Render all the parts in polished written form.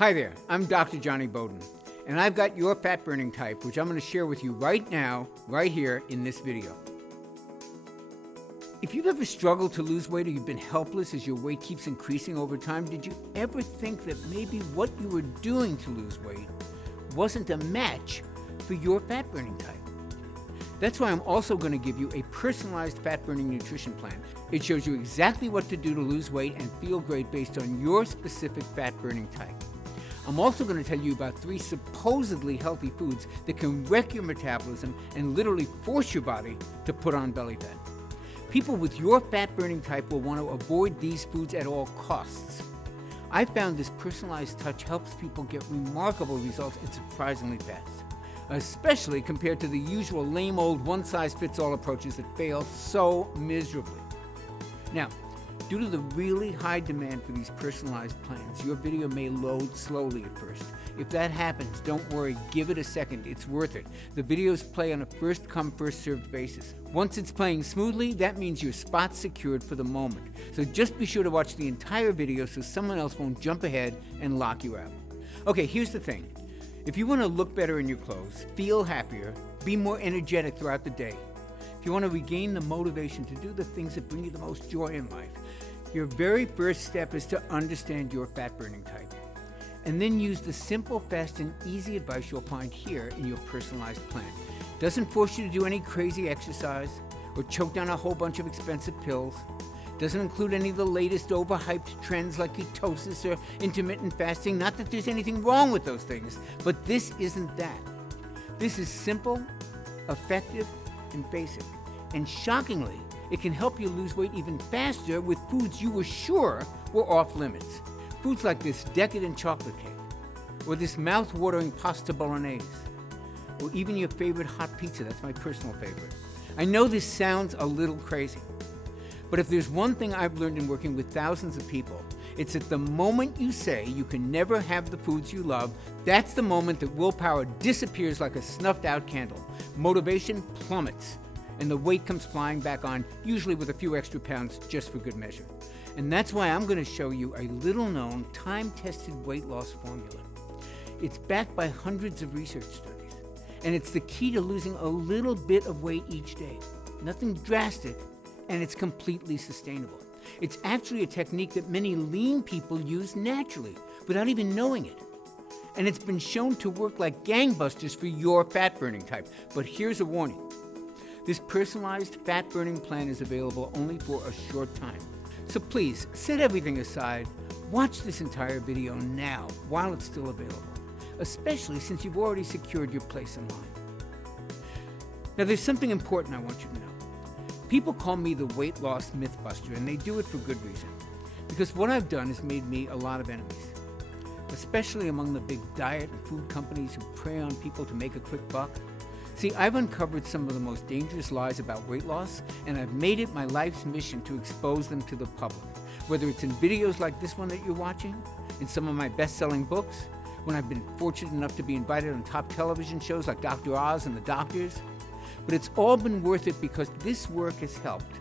Hi there, I'm Dr. Johnny Bowden, and I've got your fat burning type, which I'm going to share with you right now, right here in this video. If you've ever struggled to lose weight or you've been helpless as your weight keeps increasing over time, did you ever think that maybe what you were doing to lose weight wasn't a match for your fat burning type? That's why I'm also going to give you a personalized fat burning nutrition plan. It shows you exactly what to do to lose weight and feel great based on your specific fat burning type. I'm also going to tell you about 3 supposedly healthy foods that can wreck your metabolism and literally force your body to put on belly fat. People with your fat burning type will want to avoid these foods at all costs. I found this personalized touch helps people get remarkable results and surprisingly fast, especially compared to the usual lame old one-size-fits-all approaches that fail so miserably. Now, due to the really high demand for these personalized plans, your video may load slowly at first. If that happens, don't worry, give it a second, it's worth it. The videos play on a first-come, first-served basis. Once it's playing smoothly, that means your spot's secured for the moment. So just be sure to watch the entire video so someone else won't jump ahead and lock you out. Okay, here's the thing. If you want to look better in your clothes, feel happier, be more energetic throughout the day, if you want to regain the motivation to do the things that bring you the most joy in life, your very first step is to understand your fat burning type. And then use the simple, fast, and easy advice you'll find here in your personalized plan. It doesn't force you to do any crazy exercise or choke down a whole bunch of expensive pills. It doesn't include any of the latest overhyped trends like ketosis or intermittent fasting. Not that there's anything wrong with those things, but this isn't that. This is simple, effective, and basic. And shockingly, it can help you lose weight even faster with foods you were sure were off limits. Foods like this decadent chocolate cake, or this mouth-watering pasta bolognese, or even your favorite hot pizza. That's my personal favorite. I know this sounds a little crazy, but if there's one thing I've learned in working with thousands of people, it's that the moment you say you can never have the foods you love, that's the moment that willpower disappears like a snuffed-out candle. Motivation plummets, and the weight comes flying back on, usually with a few extra pounds just for good measure. And that's why I'm going to show you a little-known, time-tested weight loss formula. It's backed by hundreds of research studies, and it's the key to losing a little bit of weight each day. Nothing drastic, and it's completely sustainable. It's actually a technique that many lean people use naturally, without even knowing it. And it's been shown to work like gangbusters for your fat-burning type. But here's a warning. This personalized fat-burning plan is available only for a short time. So please, set everything aside, watch this entire video now while it's still available, especially since you've already secured your place in line. Now there's something important I want you to know. People call me the weight loss mythbuster, and they do it for good reason. Because what I've done has made me a lot of enemies, especially among the big diet and food companies who prey on people to make a quick buck. See, I've uncovered some of the most dangerous lies about weight loss, and I've made it my life's mission to expose them to the public. Whether it's in videos like this one that you're watching, in some of my best-selling books, when I've been fortunate enough to be invited on top television shows like Dr. Oz and The Doctors. But it's all been worth it because this work has helped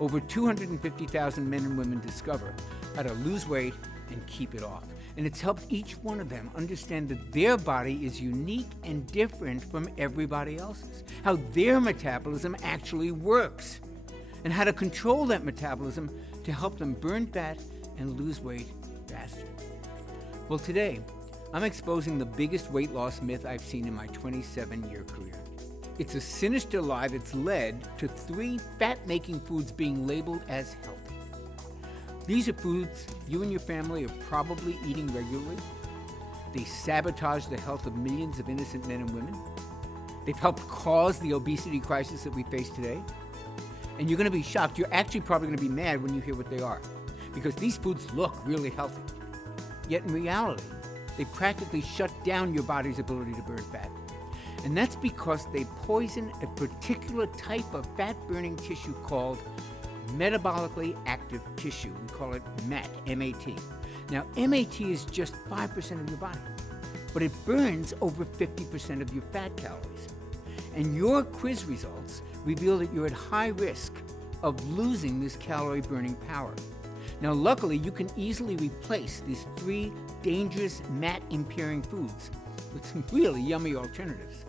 over 250,000 men and women discover how to lose weight and keep it off. And it's helped each one of them understand that their body is unique and different from everybody else's, how their metabolism actually works, and how to control that metabolism to help them burn fat and lose weight faster. Well, today, I'm exposing the biggest weight loss myth I've seen in my 27-year career. It's a sinister lie that's led to 3 fat-making foods being labeled as healthy. These are foods you and your family are probably eating regularly. They sabotage the health of millions of innocent men and women. They've helped cause the obesity crisis that we face today. And you're going to be shocked. You're actually probably going to be mad when you hear what they are, because these foods look really healthy. Yet in reality, they practically shut down your body's ability to burn fat. And that's because they poison a particular type of fat-burning tissue called metabolically active tissue. We call it MAT, M-A-T. Now, MAT is just 5% of your body, but it burns over 50% of your fat calories. And your quiz results reveal that you're at high risk of losing this calorie-burning power. Now, luckily, you can easily replace these 3 dangerous mat-impairing foods with some really yummy alternatives.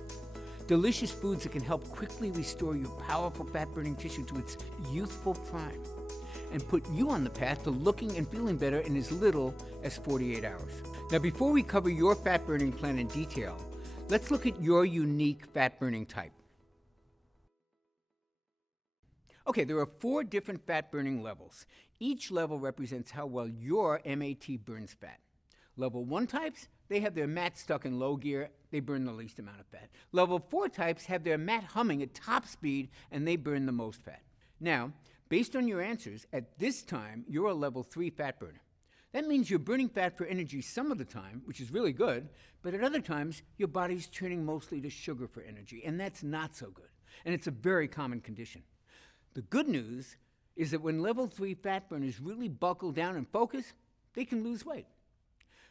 Delicious foods that can help quickly restore your powerful fat-burning tissue to its youthful prime and put you on the path to looking and feeling better in as little as 48 hours. Now, before we cover your fat-burning plan in detail, let's look at your unique fat-burning type. Okay, there are 4 different fat-burning levels. Each level represents how well your MAT burns fat. Level 1 types, they have their mat stuck in low gear, they burn the least amount of fat. Level 4 types have their mat humming at top speed, and they burn the most fat. Now, based on your answers, at this time, you're a level 3 fat burner. That means you're burning fat for energy some of the time, which is really good, but at other times, your body's turning mostly to sugar for energy, and that's not so good. And it's a very common condition. The good news is that when level 3 fat burners really buckle down and focus, they can lose weight.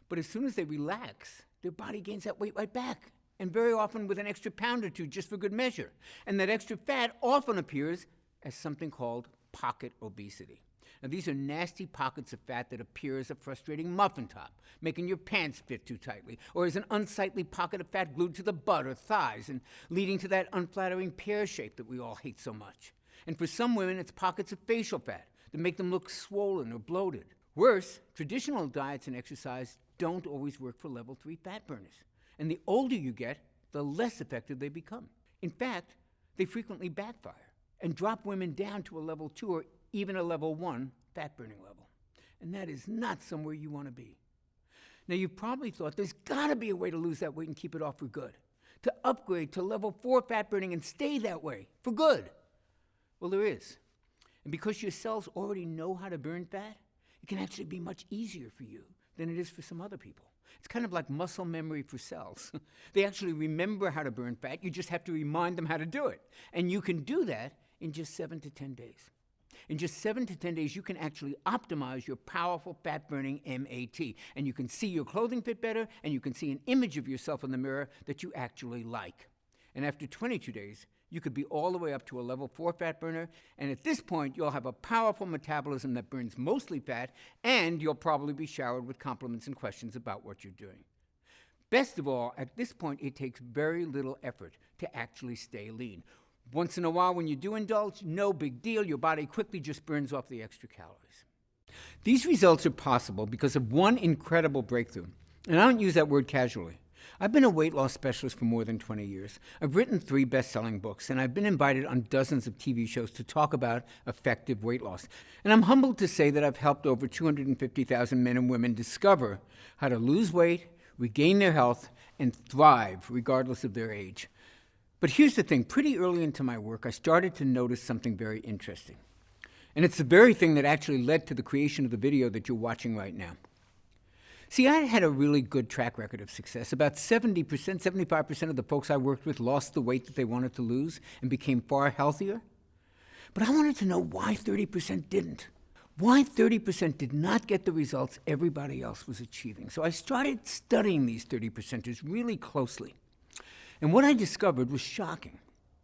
But as soon as they relax, their body gains that weight right back, and very often with an extra pound or 2 just for good measure. And that extra fat often appears as something called pocket obesity. Now, these are nasty pockets of fat that appear as a frustrating muffin top, making your pants fit too tightly, or as an unsightly pocket of fat glued to the butt or thighs, and leading to that unflattering pear shape that we all hate so much. And for some women, it's pockets of facial fat that make them look swollen or bloated. Worse, traditional diets and exercise don't always work for level 3 fat burners. And the older you get, the less effective they become. In fact, they frequently backfire and drop women down to a level 2 or even a level 1 fat burning level. And that is not somewhere you want to be. Now, you've probably thought there's got to be a way to lose that weight and keep it off for good, to upgrade to level 4 fat burning and stay that way for good. Well, there is. And because your cells already know how to burn fat, it can actually be much easier for you than it is for some other people. It's kind of like muscle memory for cells. They actually remember how to burn fat. You just have to remind them how to do it. And you can do that in just 7 to 10 days. In just 7 to 10 days, you can actually optimize your powerful fat-burning MAT. And you can see your clothing fit better, and you can see an image of yourself in the mirror that you actually like. And after 22 days, you could be all the way up to a level 4 fat burner, and at this point, you'll have a powerful metabolism that burns mostly fat, and you'll probably be showered with compliments and questions about what you're doing. Best of all, at this point, it takes very little effort to actually stay lean. Once in a while, when you do indulge, no big deal. Your body quickly just burns off the extra calories. These results are possible because of one incredible breakthrough, and I don't use that word casually. I've been a weight loss specialist for more than 20 years. I've written 3 best-selling books, and I've been invited on dozens of TV shows to talk about effective weight loss. And I'm humbled to say that I've helped over 250,000 men and women discover how to lose weight, regain their health, and thrive regardless of their age. But here's the thing. Pretty early into my work, I started to notice something very interesting. And it's the very thing that actually led to the creation of the video that you're watching right now. See, I had a really good track record of success. About 70%, 75% of the folks I worked with lost the weight that they wanted to lose and became far healthier. But I wanted to know why 30% didn't. Why 30% did not get the results everybody else was achieving. So I started studying these 30%ers really closely. And what I discovered was shocking.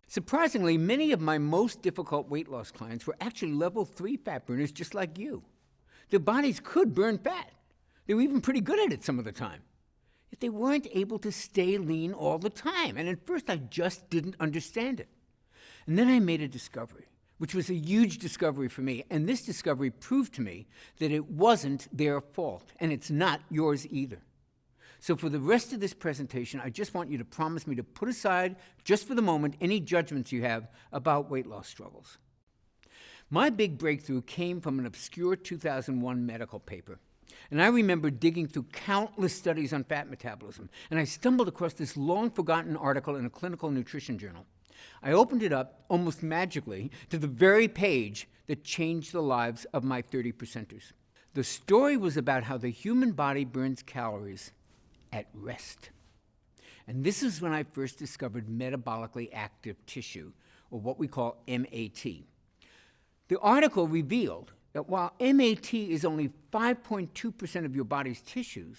Surprisingly, many of my most difficult weight loss clients were actually level 3 fat burners just like you. Their bodies could burn fat. They were even pretty good at it some of the time. Yet they weren't able to stay lean all the time. And at first, I just didn't understand it. And then I made a discovery, which was a huge discovery for me. And this discovery proved to me that it wasn't their fault, and it's not yours either. So for the rest of this presentation, I just want you to promise me to put aside, just for the moment, any judgments you have about weight loss struggles. My big breakthrough came from an obscure 2001 medical paper. And I remember digging through countless studies on fat metabolism, and I stumbled across this long-forgotten article in a clinical nutrition journal. I opened it up, almost magically, to the very page that changed the lives of my 30%ers. The story was about how the human body burns calories at rest. And this is when I first discovered metabolically active tissue, or what we call MAT. The article revealed that while MAT is only 5.2% of your body's tissues,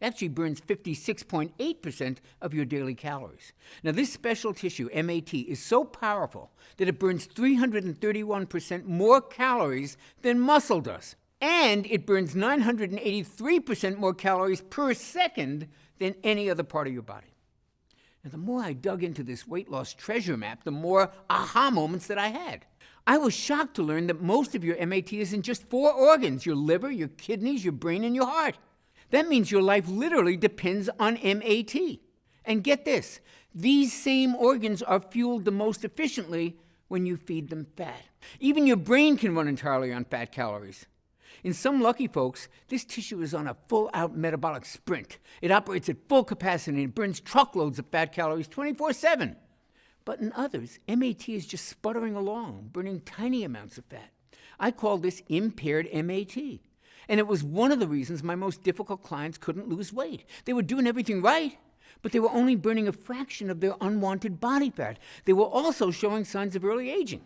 it actually burns 56.8% of your daily calories. Now, this special tissue, MAT, is so powerful that it burns 331% more calories than muscle does. And it burns 983% more calories per second than any other part of your body. Now, the more I dug into this weight loss treasure map, the more aha moments that I had. I was shocked to learn that most of your MAT is in just 4 organs: your liver, your kidneys, your brain, and your heart. That means your life literally depends on MAT. And get this, these same organs are fueled the most efficiently when you feed them fat. Even your brain can run entirely on fat calories. In some lucky folks, this tissue is on a full-out metabolic sprint. It operates at full capacity and burns truckloads of fat calories 24/7. But in others, MAT is just sputtering along, burning tiny amounts of fat. I call this impaired MAT. And it was one of the reasons my most difficult clients couldn't lose weight. They were doing everything right, but they were only burning a fraction of their unwanted body fat. They were also showing signs of early aging,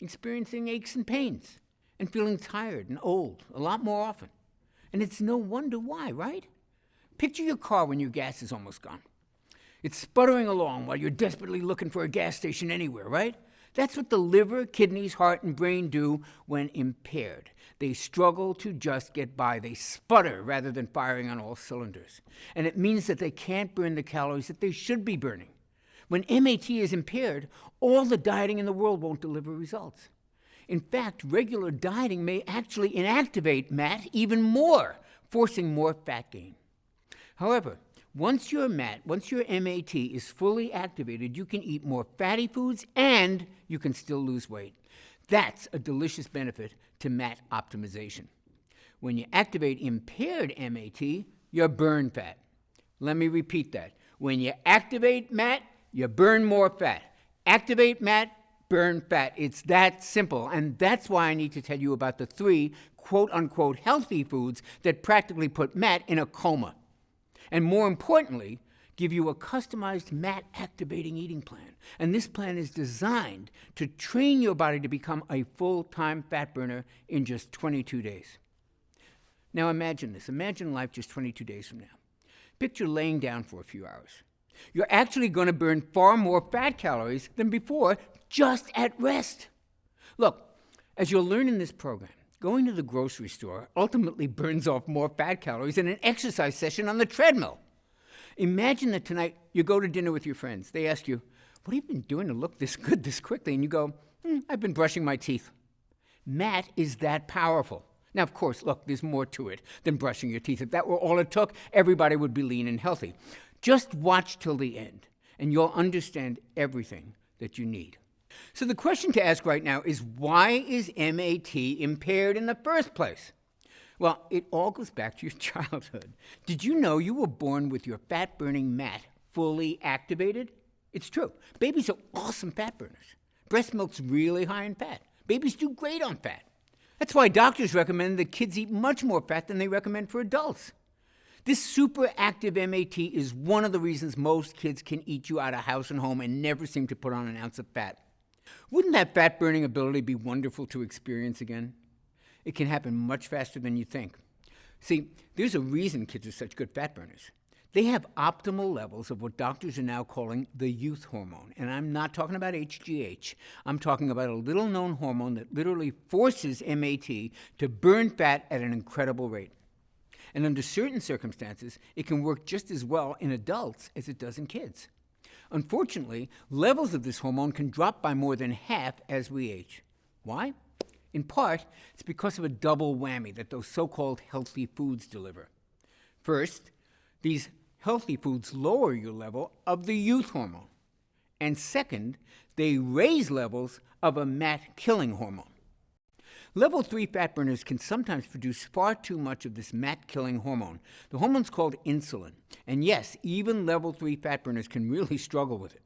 experiencing aches and pains, and feeling tired and old a lot more often. And it's no wonder why, right? Picture your car when your gas is almost gone. It's sputtering along while you're desperately looking for a gas station anywhere, right? That's what the liver, kidneys, heart, and brain do when impaired. They struggle to just get by. They sputter rather than firing on all cylinders. And it means that they can't burn the calories that they should be burning. When MAT is impaired, all the dieting in the world won't deliver results. In fact, regular dieting may actually inactivate MAT even more, forcing more fat gain. However, once your MAT is fully activated, you can eat more fatty foods and you can still lose weight. That's a delicious benefit to MAT optimization. When you activate impaired MAT, you burn fat. Let me repeat that. When you activate MAT, you burn more fat. Activate MAT, burn fat. It's that simple. And that's why I need to tell you about the 3 quote-unquote healthy foods that practically put MAT in a coma. And more importantly, give you a customized MAT-activating eating plan. And this plan is designed to train your body to become a full-time fat burner in just 22 days. Now imagine this. Imagine life just 22 days from now. Picture laying down for a few hours. You're actually going to burn far more fat calories than before just at rest. Look, as you'll learn in this program, going to the grocery store ultimately burns off more fat calories than an exercise session on the treadmill. Imagine that tonight you go to dinner with your friends. They ask you, "What have you been doing to look this good this quickly?" And you go, "I've been brushing my teeth." MAT is that powerful. Now, of course, look, there's more to it than brushing your teeth. If that were all it took, everybody would be lean and healthy. Just watch till the end, and you'll understand everything that you need. So the question to ask right now is, why is MAT impaired in the first place? Well, it all goes back to your childhood. Did you know you were born with your fat-burning MAT fully activated? It's true. Babies are awesome fat burners. Breast milk's really high in fat. Babies do great on fat. That's why doctors recommend that kids eat much more fat than they recommend for adults. This super active MAT is one of the reasons most kids can eat you out of house and home and never seem to put on an ounce of fat. Wouldn't that fat-burning ability be wonderful to experience again? It can happen much faster than you think. See, there's a reason kids are such good fat burners. They have optimal levels of what doctors are now calling the youth hormone. And I'm not talking about HGH. I'm talking about a little-known hormone that literally forces MAT to burn fat at an incredible rate. And under certain circumstances, it can work just as well in adults as it does in kids. Unfortunately, levels of this hormone can drop by more than half as we age. Why? In part, it's because of a double whammy that those so-called healthy foods deliver. First, these healthy foods lower your level of the youth hormone. And second, they raise levels of a MAT-killing hormone. Level 3 fat burners can sometimes produce far too much of this MAT-killing hormone. The hormone's called insulin. And yes, even level 3 fat burners can really struggle with it.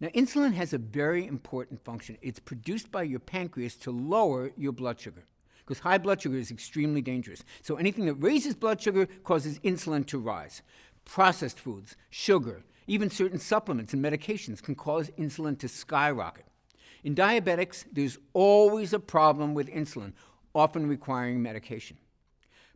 Now, insulin has a very important function. It's produced by your pancreas to lower your blood sugar, because high blood sugar is extremely dangerous. So anything that raises blood sugar causes insulin to rise. Processed foods, sugar, even certain supplements and medications can cause insulin to skyrocket. In diabetics, there's always a problem with insulin, often requiring medication.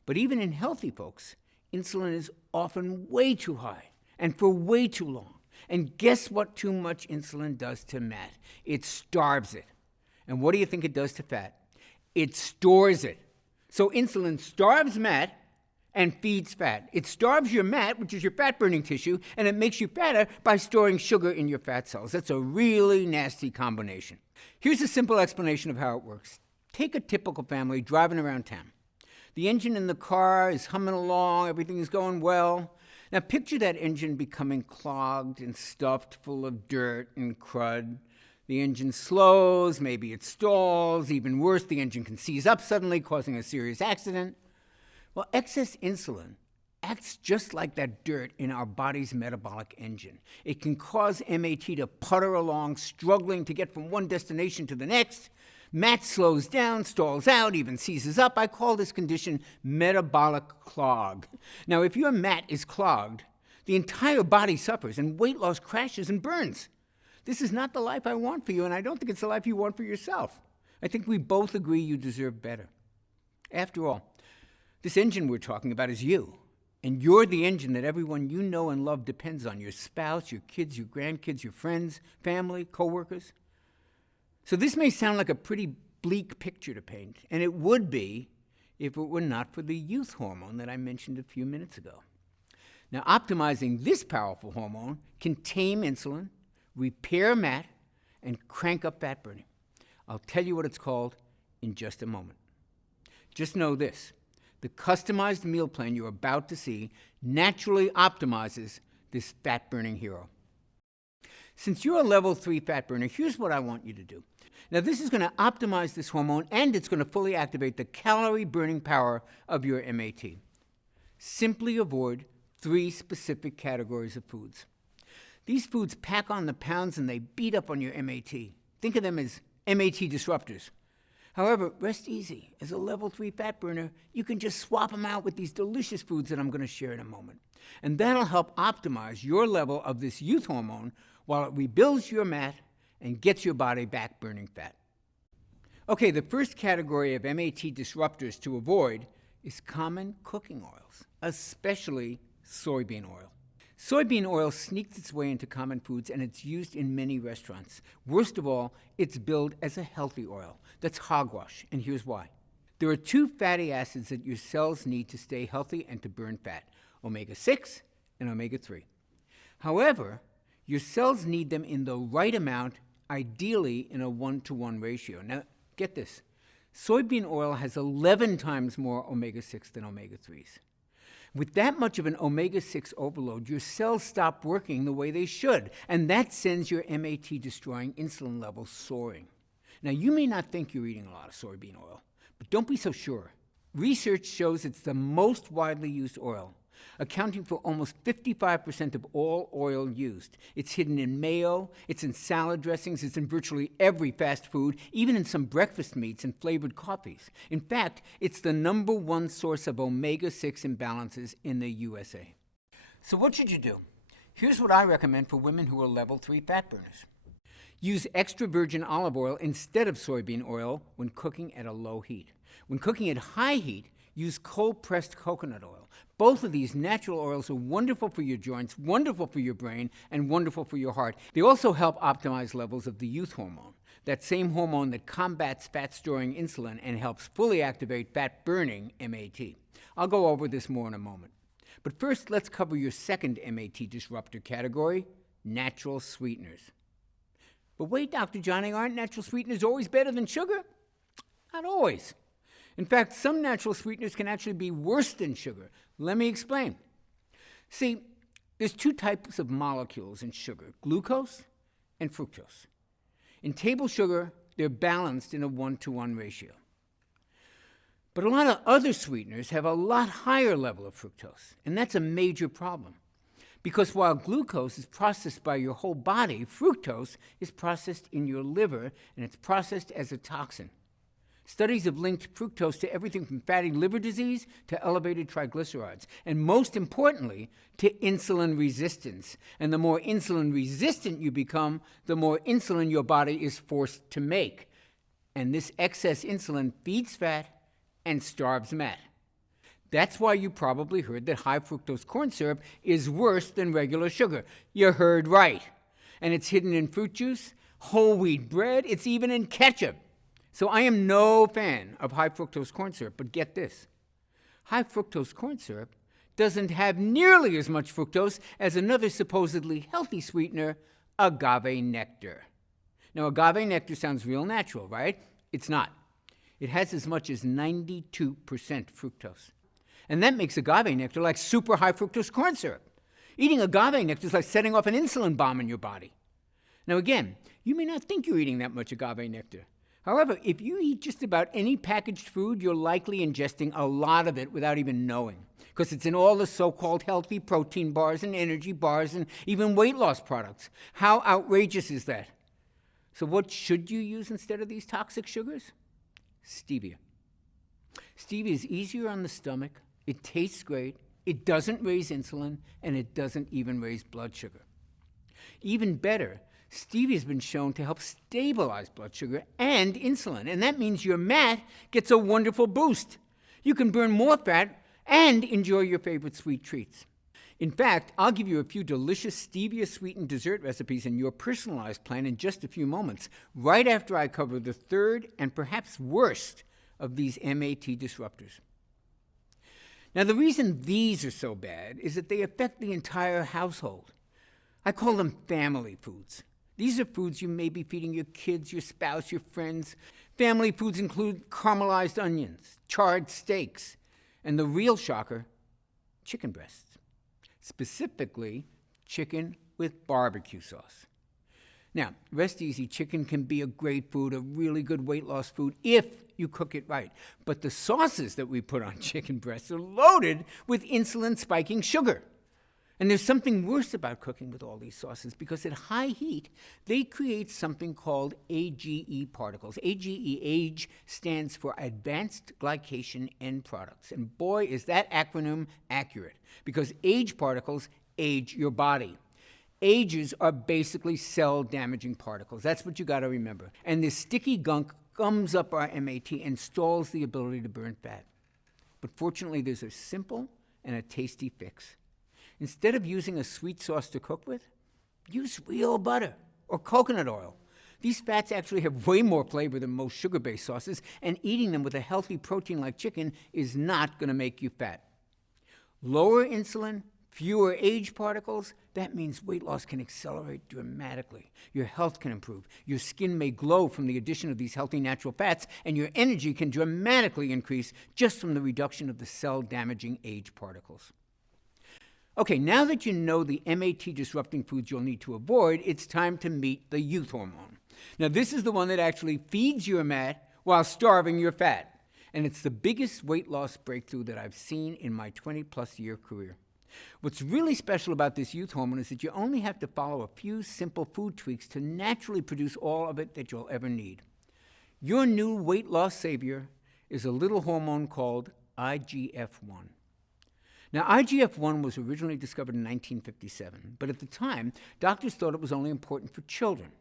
But even in healthy folks, insulin is often way too high and for way too long. And guess what too much insulin does to MAT? It starves it. And what do you think it does to fat? It stores it. So insulin starves MAT and feeds fat. It starves your MAT, which is your fat-burning tissue, and it makes you fatter by storing sugar in your fat cells. That's a really nasty combination. Here's a simple explanation of how it works. Take a typical family driving around town. The engine in the car is humming along, everything is going well. Now picture that engine becoming clogged and stuffed full of dirt and crud. The engine slows, maybe it stalls, even worse, the engine can seize up suddenly, causing a serious accident. Well, excess insulin acts just like that dirt in our body's metabolic engine. It can cause MAT to putter along, struggling to get from one destination to the next. MAT slows down, stalls out, even seizes up. I call this condition metabolic clog. Now, if your MAT is clogged, the entire body suffers and weight loss crashes and burns. This is not the life I want for you, and I don't think it's the life you want for yourself. I think we both agree you deserve better. After all, this engine we're talking about is you, and you're the engine that everyone you know and love depends on, your spouse, your kids, your grandkids, your friends, family, coworkers. So this may sound like a pretty bleak picture to paint, and it would be if it were not for the youth hormone that I mentioned a few minutes ago. Now, optimizing this powerful hormone can tame insulin, repair MAT, and crank up fat burning. I'll tell you what it's called in just a moment. Just know this. The customized meal plan you're about to see naturally optimizes this fat-burning hero. Since you're a level 3 fat burner, here's what I want you to do. Now, this is going to optimize this hormone, and it's going to fully activate the calorie-burning power of your MAT. Simply avoid 3 specific categories of foods. These foods pack on the pounds and they beat up on your MAT. Think of them as MAT disruptors. However, rest easy. As a level 3 fat burner, you can just swap them out with these delicious foods that I'm going to share in a moment. And that'll help optimize your level of this youth hormone while it rebuilds your MAT and gets your body back burning fat. Okay, the first category of MAT disruptors to avoid is common cooking oils, especially soybean oil. Soybean oil sneaks its way into common foods, and it's used in many restaurants. Worst of all, it's billed as a healthy oil. That's hogwash, and here's why. There are 2 fatty acids that your cells need to stay healthy and to burn fat, omega-6 and omega-3. However, your cells need them in the right amount, ideally in a 1-to-1 ratio. Now, get this. Soybean oil has 11 times more omega-6 than omega-3s. With that much of an omega-6 overload, your cells stop working the way they should, and that sends your MAT-destroying insulin levels soaring. Now, you may not think you're eating a lot of soybean oil, but don't be so sure. Research shows it's the most widely used oil, accounting for almost 55% of all oil used. It's hidden in mayo, it's in salad dressings, it's in virtually every fast food, even in some breakfast meats and flavored coffees. In fact, it's the #1 source of omega-6 imbalances in the USA. So what should you do? Here's what I recommend for women who are level 3 fat burners. Use extra virgin olive oil instead of soybean oil when cooking at a low heat. When cooking at high heat, use cold-pressed coconut oil. Both of these natural oils are wonderful for your joints, wonderful for your brain, and wonderful for your heart. They also help optimize levels of the youth hormone, that same hormone that combats fat-storing insulin and helps fully activate fat-burning MAT. I'll go over this more in a moment. But first, let's cover your second MAT disruptor category, natural sweeteners. But wait, Dr. Johnny, aren't natural sweeteners always better than sugar? Not always. In fact, some natural sweeteners can actually be worse than sugar. Let me explain. See, there's 2 types of molecules in sugar, glucose and fructose. In table sugar, they're balanced in a 1-to-1 ratio. But a lot of other sweeteners have a lot higher level of fructose, and that's a major problem. Because while glucose is processed by your whole body, fructose is processed in your liver, and it's processed as a toxin. Studies have linked fructose to everything from fatty liver disease to elevated triglycerides, and most importantly, to insulin resistance. And the more insulin resistant you become, the more insulin your body is forced to make. And this excess insulin feeds fat and starves MAT. That's why you probably heard that high fructose corn syrup is worse than regular sugar. You heard right. And it's hidden in fruit juice, whole wheat bread, it's even in ketchup. So I am no fan of high fructose corn syrup, but get this. High fructose corn syrup doesn't have nearly as much fructose as another supposedly healthy sweetener, agave nectar. Now, agave nectar sounds real natural, right? It's not. It has as much as 92% fructose. And that makes agave nectar like super high fructose corn syrup. Eating agave nectar is like setting off an insulin bomb in your body. Now again, you may not think you're eating that much agave nectar. However, if you eat just about any packaged food, you're likely ingesting a lot of it without even knowing, because it's in all the so-called healthy protein bars and energy bars and even weight loss products. How outrageous is that? So what should you use instead of these toxic sugars? Stevia. Stevia is easier on the stomach, it tastes great, it doesn't raise insulin, and it doesn't even raise blood sugar. Even better, stevia has been shown to help stabilize blood sugar and insulin, and that means your MAT gets a wonderful boost. You can burn more fat and enjoy your favorite sweet treats. In fact, I'll give you a few delicious stevia-sweetened dessert recipes in your personalized plan in just a few moments, right after I cover the third and perhaps worst of these MAT disruptors. Now, the reason these are so bad is that they affect the entire household. I call them family foods. These are foods you may be feeding your kids, your spouse, your friends. Family foods include caramelized onions, charred steaks, and the real shocker, chicken breasts. Specifically, chicken with barbecue sauce. Now, rest easy, chicken can be a great food, a really good weight loss food, if you cook it right. But the sauces that we put on chicken breasts are loaded with insulin-spiking sugar. And there's something worse about cooking with all these sauces, because at high heat, they create something called AGE particles. AGE stands for Advanced Glycation End Products. And boy, is that acronym accurate, because age particles age your body. Ages are basically cell-damaging particles. That's what you got to remember. And this sticky gunk gums up our MAT and stalls the ability to burn fat. But fortunately, there's a simple and a tasty fix. Instead of using a sweet sauce to cook with, use real butter or coconut oil. These fats actually have way more flavor than most sugar-based sauces, and eating them with a healthy protein like chicken is not going to make you fat. Lower insulin, fewer age particles, that means weight loss can accelerate dramatically. Your health can improve. Your skin may glow from the addition of these healthy natural fats, and your energy can dramatically increase just from the reduction of the cell-damaging age particles. Okay, now that you know the MAT-disrupting foods you'll need to avoid, it's time to meet the youth hormone. Now, this is the one that actually feeds your MAT while starving your fat. And it's the biggest weight loss breakthrough that I've seen in my 20-plus year career. What's really special about this youth hormone is that you only have to follow a few simple food tweaks to naturally produce all of it that you'll ever need. Your new weight loss savior is a little hormone called IGF-1. Now, IGF-1 was originally discovered in 1957, but at the time, doctors thought it was only important for children.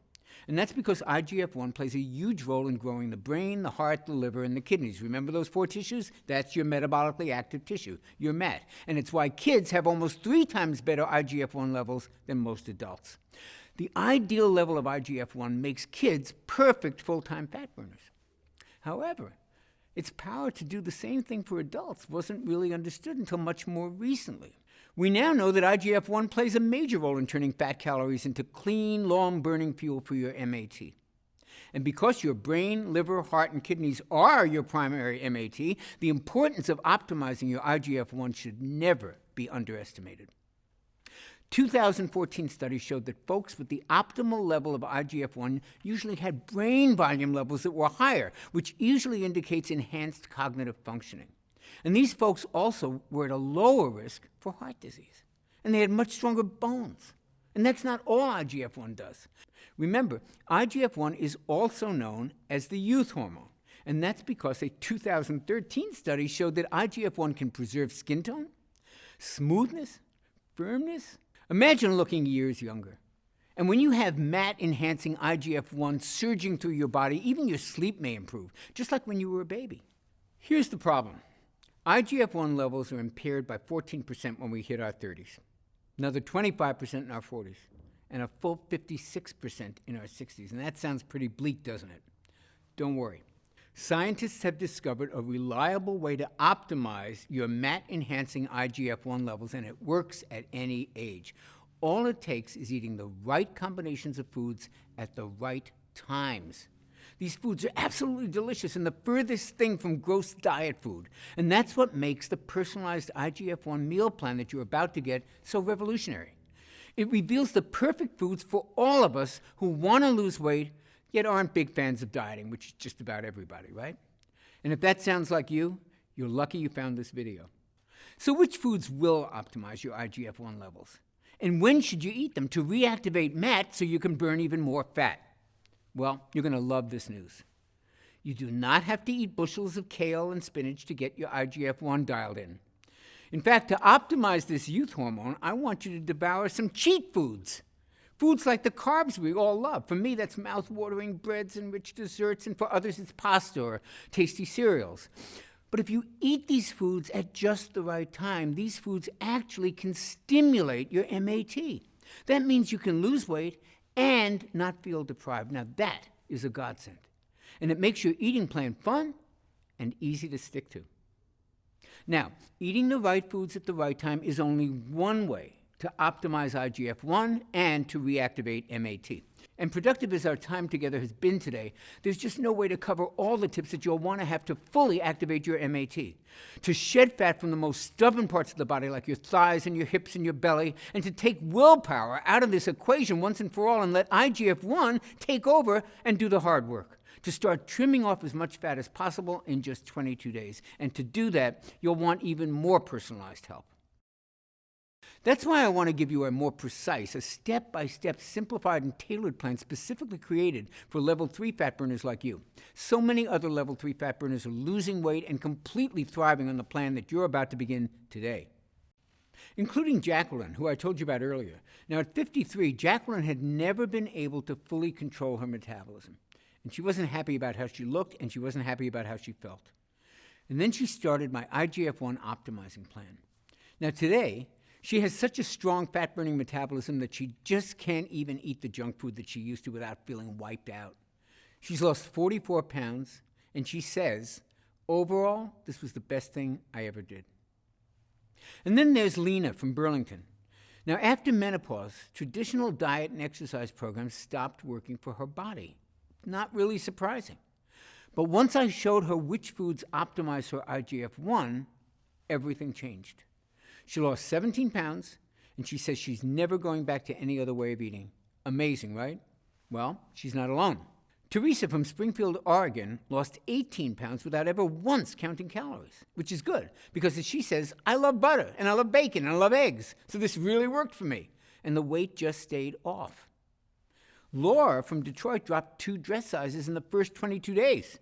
And that's because IGF-1 plays a huge role in growing the brain, the heart, the liver, and the kidneys. Remember those 4 tissues? That's your metabolically active tissue, your MAT. And it's why kids have almost 3 times better IGF-1 levels than most adults. The ideal level of IGF-1 makes kids perfect full-time fat burners. However, its power to do the same thing for adults wasn't really understood until much more recently. We now know that IGF-1 plays a major role in turning fat calories into clean, long-burning fuel for your MAT. And because your brain, liver, heart, and kidneys are your primary MAT, the importance of optimizing your IGF-1 should never be underestimated. 2014 studies showed that folks with the optimal level of IGF-1 usually had brain volume levels that were higher, which usually indicates enhanced cognitive functioning. And these folks also were at a lower risk for heart disease. And they had much stronger bones. And that's not all IGF-1 does. Remember, IGF-1 is also known as the youth hormone. And that's because a 2013 study showed that IGF-1 can preserve skin tone, smoothness, firmness. Imagine looking years younger. And when you have MAT-enhancing IGF-1 surging through your body, even your sleep may improve, just like when you were a baby. Here's the problem. IGF-1 levels are impaired by 14% when we hit our 30s, another 25% in our 40s, and a full 56% in our 60s. And that sounds pretty bleak, doesn't it? Don't worry. Scientists have discovered a reliable way to optimize your MAT-enhancing IGF-1 levels, and it works at any age. All it takes is eating the right combinations of foods at the right times. These foods are absolutely delicious and the furthest thing from gross diet food. And that's what makes the personalized IGF-1 meal plan that you're about to get so revolutionary. It reveals the perfect foods for all of us who want to lose weight, yet aren't big fans of dieting, which is just about everybody, right? And if that sounds like you, you're lucky you found this video. So which foods will optimize your IGF-1 levels? And when should you eat them to reactivate MAT so you can burn even more fat? Well, you're going to love this news. You do not have to eat bushels of kale and spinach to get your IGF-1 dialed in. In fact, to optimize this youth hormone, I want you to devour some cheat foods. Foods like the carbs we all love. For me, that's mouth-watering breads and rich desserts, and for others, it's pasta or tasty cereals. But if you eat these foods at just the right time, these foods actually can stimulate your MAT. That means you can lose weight and not feel deprived. Now that is a godsend. And it makes your eating plan fun and easy to stick to. Now, eating the right foods at the right time is only one way to optimize IGF-1 and to reactivate MAT. And productive as our time together has been today, there's just no way to cover all the tips that you'll want to have to fully activate your MAT. To shed fat from the most stubborn parts of the body, like your thighs and your hips and your belly, and to take willpower out of this equation once and for all and let IGF-1 take over and do the hard work. To start trimming off as much fat as possible in just 22 days. And to do that, you'll want even more personalized help. That's why I want to give you a more precise, a step-by-step, simplified and tailored plan specifically created for level 3 fat burners like you. So many other level 3 fat burners are losing weight and completely thriving on the plan that you're about to begin today. Including Jacqueline, who I told you about earlier. Now at 53, Jacqueline had never been able to fully control her metabolism. And she wasn't happy about how she looked, and she wasn't happy about how she felt. And then she started my IGF-1 optimizing plan. Now today, she has such a strong fat-burning metabolism that she just can't even eat the junk food that she used to without feeling wiped out. She's lost 44 pounds, and she says, overall, this was the best thing I ever did. And then there's Lena from Burlington. Now, after menopause, traditional diet and exercise programs stopped working for her body. Not really surprising. But once I showed her which foods optimize her IGF-1, everything changed. She lost 17 pounds, and she says she's never going back to any other way of eating. Amazing, right? Well, she's not alone. Teresa from Springfield, Oregon, lost 18 pounds without ever once counting calories, which is good, because as she says, I love butter, and I love bacon, and I love eggs, so this really worked for me. And the weight just stayed off. Laura from Detroit dropped 2 dress sizes in the first 22 days.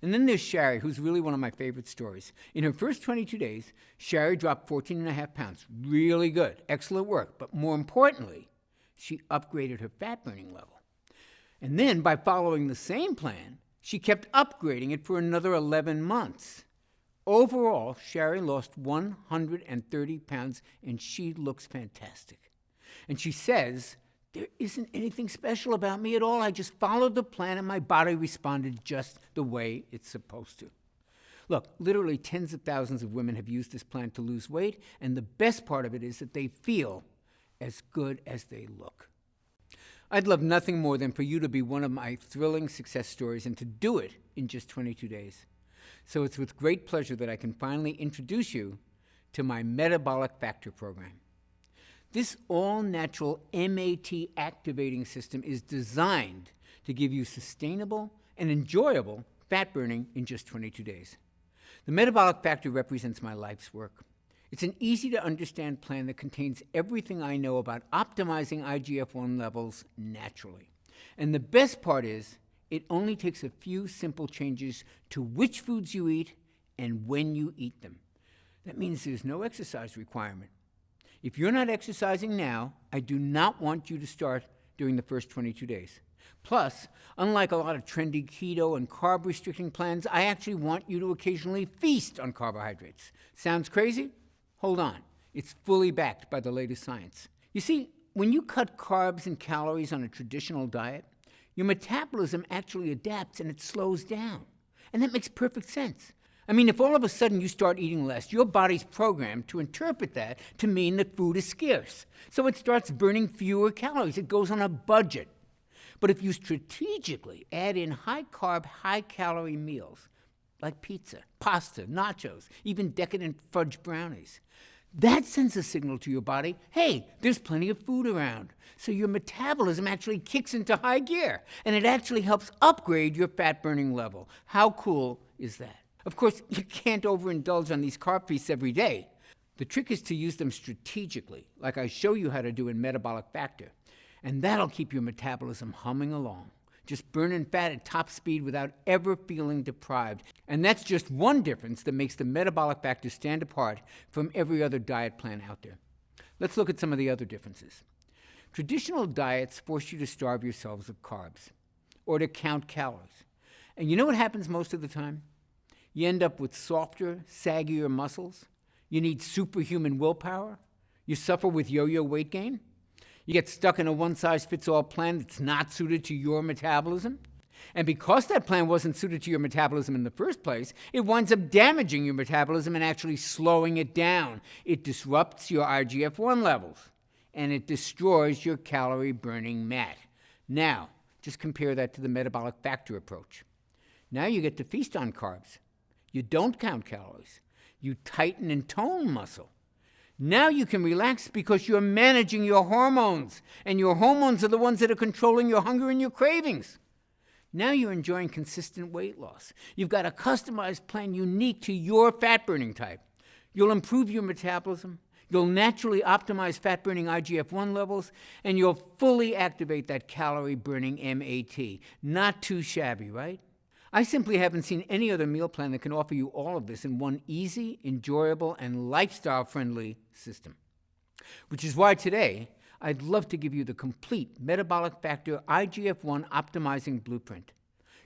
And then there's Shari, who's really one of my favorite stories. In her first 22 days, Shari dropped 14.5 pounds. Really good. Excellent work. But more importantly, she upgraded her fat-burning level. And then, by following the same plan, she kept upgrading it for another 11 months. Overall, Shari lost 130 pounds, and she looks fantastic. And she says, there isn't anything special about me at all. I just followed the plan and my body responded just the way it's supposed to. Look, literally tens of thousands of women have used this plan to lose weight, and the best part of it is that they feel as good as they look. I'd love nothing more than for you to be one of my thrilling success stories and to do it in just 22 days. So it's with great pleasure that I can finally introduce you to my Metabolic Factor program. This all-natural MAT activating system is designed to give you sustainable and enjoyable fat burning in just 22 days. The Metabolic Factor represents my life's work. It's an easy-to-understand plan that contains everything I know about optimizing IGF-1 levels naturally. And the best part is, it only takes a few simple changes to which foods you eat and when you eat them. That means there's no exercise requirement. If you're not exercising now, I do not want you to start during the first 22 days. Plus, unlike a lot of trendy keto and carb-restricting plans, I actually want you to occasionally feast on carbohydrates. Sounds crazy? Hold on. It's fully backed by the latest science. You see, when you cut carbs and calories on a traditional diet, your metabolism actually adapts and it slows down. And that makes perfect sense. I mean, if all of a sudden you start eating less, your body's programmed to interpret that to mean that food is scarce. So it starts burning fewer calories. It goes on a budget. But if you strategically add in high-carb, high-calorie meals, like pizza, pasta, nachos, even decadent fudge brownies, that sends a signal to your body, hey, there's plenty of food around. So your metabolism actually kicks into high gear, and it actually helps upgrade your fat-burning level. How cool is that? Of course, you can't overindulge on these carb feasts every day. The trick is to use them strategically, like I show you how to do in Metabolic Factor. And that'll keep your metabolism humming along, just burning fat at top speed without ever feeling deprived. And that's just one difference that makes the Metabolic Factor stand apart from every other diet plan out there. Let's look at some of the other differences. Traditional diets force you to starve yourselves of carbs or to count calories. And you know what happens most of the time? You end up with softer, saggier muscles. You need superhuman willpower. You suffer with yo-yo weight gain. You get stuck in a one-size-fits-all plan that's not suited to your metabolism. And because that plan wasn't suited to your metabolism in the first place, it winds up damaging your metabolism and actually slowing it down. It disrupts your IGF-1 levels, and it destroys your calorie-burning mat. Now, just compare that to the Metabolic Factor approach. Now you get to feast on carbs. You don't count calories. You tighten and tone muscle. Now you can relax because you're managing your hormones, and your hormones are the ones that are controlling your hunger and your cravings. Now you're enjoying consistent weight loss. You've got a customized plan unique to your fat-burning type. You'll improve your metabolism, you'll naturally optimize fat-burning IGF-1 levels, and you'll fully activate that calorie-burning MAT. Not too shabby, right? I simply haven't seen any other meal plan that can offer you all of this in one easy, enjoyable, and lifestyle-friendly system. Which is why today, I'd love to give you the complete Metabolic Factor IGF-1 Optimizing Blueprint,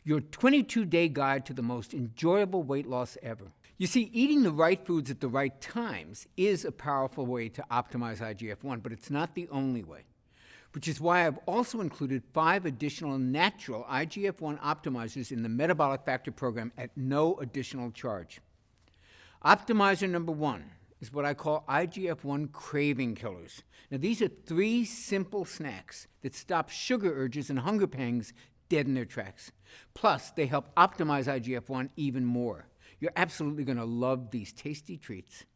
your 22-day guide to the most enjoyable weight loss ever. You see, eating the right foods at the right times is a powerful way to optimize IGF-1, but it's not the only way. Which is why I've also included 5 additional natural IGF-1 optimizers in the Metabolic Factor program at no additional charge. Optimizer number 1 is what I call IGF-1 craving killers. Now, these are 3 simple snacks that stop sugar urges and hunger pangs dead in their tracks. Plus, they help optimize IGF-1 even more. You're absolutely going to love these tasty treats.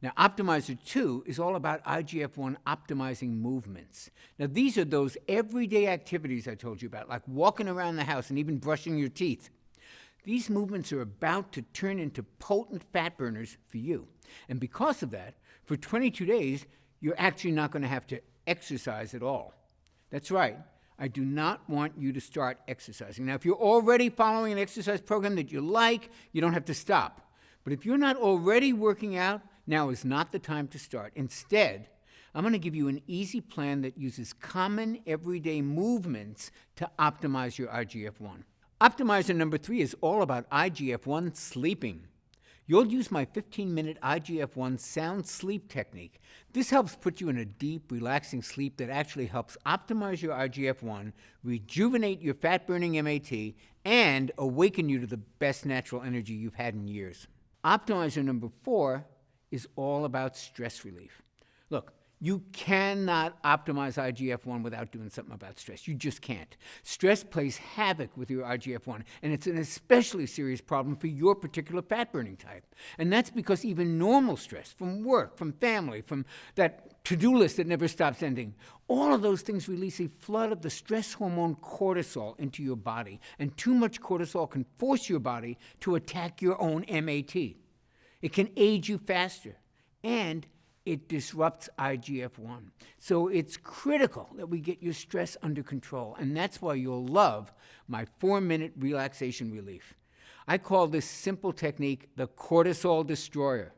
Now, Optimizer 2 is all about IGF-1 optimizing movements. Now, these are those everyday activities I told you about, like walking around the house and even brushing your teeth. These movements are about to turn into potent fat burners for you. And because of that, for 22 days, you're actually not going to have to exercise at all. That's right. I do not want you to start exercising. Now, if you're already following an exercise program that you like, you don't have to stop. But if you're not already working out, now is not the time to start. Instead, I'm going to give you an easy plan that uses common everyday movements to optimize your IGF-1. Optimizer number 3 is all about IGF-1 sleeping. You'll use my 15-minute IGF-1 sound sleep technique. This helps put you in a deep, relaxing sleep that actually helps optimize your IGF-1, rejuvenate your fat-burning MAT, and awaken you to the best natural energy you've had in years. Optimizer number 4 is all about stress relief. Look, you cannot optimize IGF-1 without doing something about stress. You just can't. Stress plays havoc with your IGF-1, and it's an especially serious problem for your particular fat-burning type. And that's because even normal stress from work, from family, from that to-do list that never stops ending, all of those things release a flood of the stress hormone cortisol into your body, and too much cortisol can force your body to attack your own MAT. It can age you faster, and it disrupts IGF-1. So it's critical that we get your stress under control, and that's why you'll love my 4-minute relaxation relief. I call this simple technique the cortisol destroyer.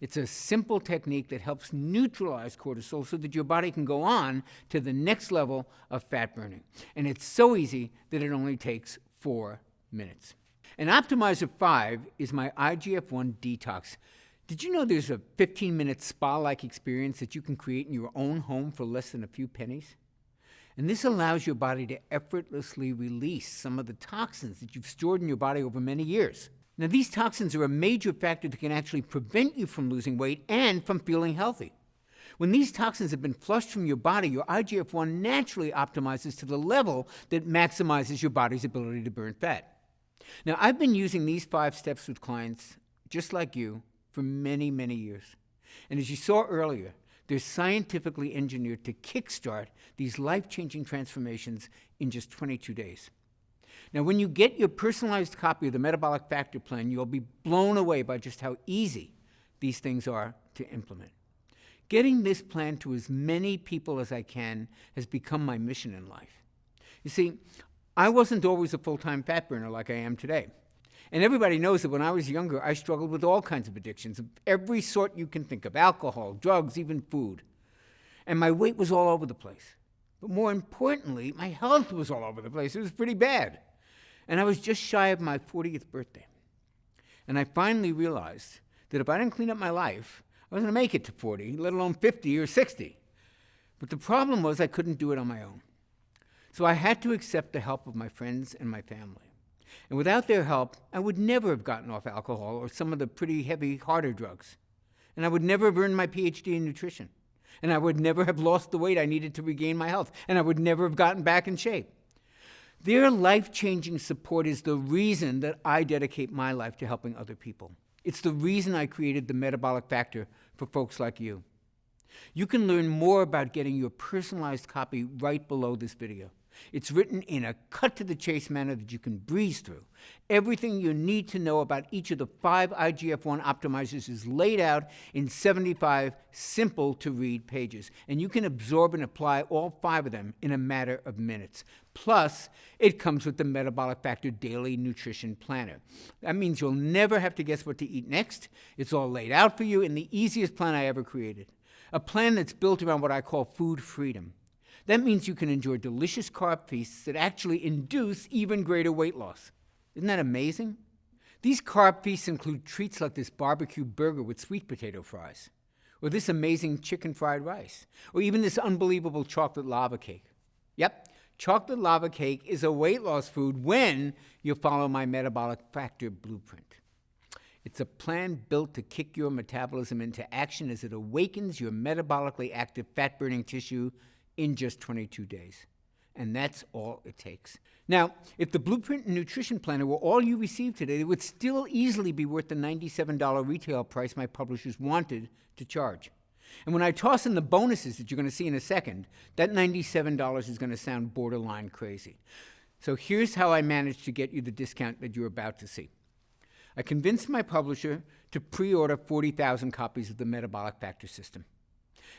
It's a simple technique that helps neutralize cortisol so that your body can go on to the next level of fat burning. And it's so easy that it only takes 4 minutes. And Optimizer 5 is my IGF-1 detox. Did you know there's a 15-minute spa-like experience that you can create in your own home for less than a few pennies? And this allows your body to effortlessly release some of the toxins that you've stored in your body over many years. Now, these toxins are a major factor that can actually prevent you from losing weight and from feeling healthy. When these toxins have been flushed from your body, your IGF-1 naturally optimizes to the level that maximizes your body's ability to burn fat. Now, I've been using these 5 steps with clients just like you for many, many years. And as you saw earlier, they're scientifically engineered to kickstart these life-changing transformations in just 22 days. Now, when you get your personalized copy of the Metabolic Factor Plan, you'll be blown away by just how easy these things are to implement. Getting this plan to as many people as I can has become my mission in life. You see, I wasn't always a full-time fat burner like I am today. And everybody knows that when I was younger, I struggled with all kinds of addictions of every sort you can think of: alcohol, drugs, even food. And my weight was all over the place. But more importantly, my health was all over the place. It was pretty bad. And I was just shy of my 40th birthday. And I finally realized that if I didn't clean up my life, I wasn't going to make it to 40, let alone 50 or 60. But the problem was I couldn't do it on my own. So I had to accept the help of my friends and my family. And without their help, I would never have gotten off alcohol or some of the pretty heavy, harder drugs. And I would never have earned my PhD in nutrition. And I would never have lost the weight I needed to regain my health. And I would never have gotten back in shape. Their life-changing support is the reason that I dedicate my life to helping other people. It's the reason I created the Metabolic Factor for folks like you. You can learn more about getting your personalized copy right below this video. It's written in a cut-to-the-chase manner that you can breeze through. Everything you need to know about each of the 5 IGF-1 optimizers is laid out in 75 simple-to-read pages, and you can absorb and apply all 5 of them in a matter of minutes. Plus, it comes with the Metabolic Factor Daily Nutrition Planner. That means you'll never have to guess what to eat next. It's all laid out for you in the easiest plan I ever created, a plan that's built around what I call food freedom. That means you can enjoy delicious carb feasts that actually induce even greater weight loss. Isn't that amazing? These carb feasts include treats like this barbecue burger with sweet potato fries, or this amazing chicken fried rice, or even this unbelievable chocolate lava cake. Yep, chocolate lava cake is a weight loss food when you follow my Metabolic Factor blueprint. It's a plan built to kick your metabolism into action as it awakens your metabolically active fat-burning tissue in just 22 days. And that's all it takes. Now, if the Blueprint and Nutrition Planner were all you received today, it would still easily be worth the $97 retail price my publishers wanted to charge. And when I toss in the bonuses that you're going to see in a second, that $97 is going to sound borderline crazy. So here's how I managed to get you the discount that you're about to see. I convinced my publisher to pre-order 40,000 copies of the Metabolic Factor system.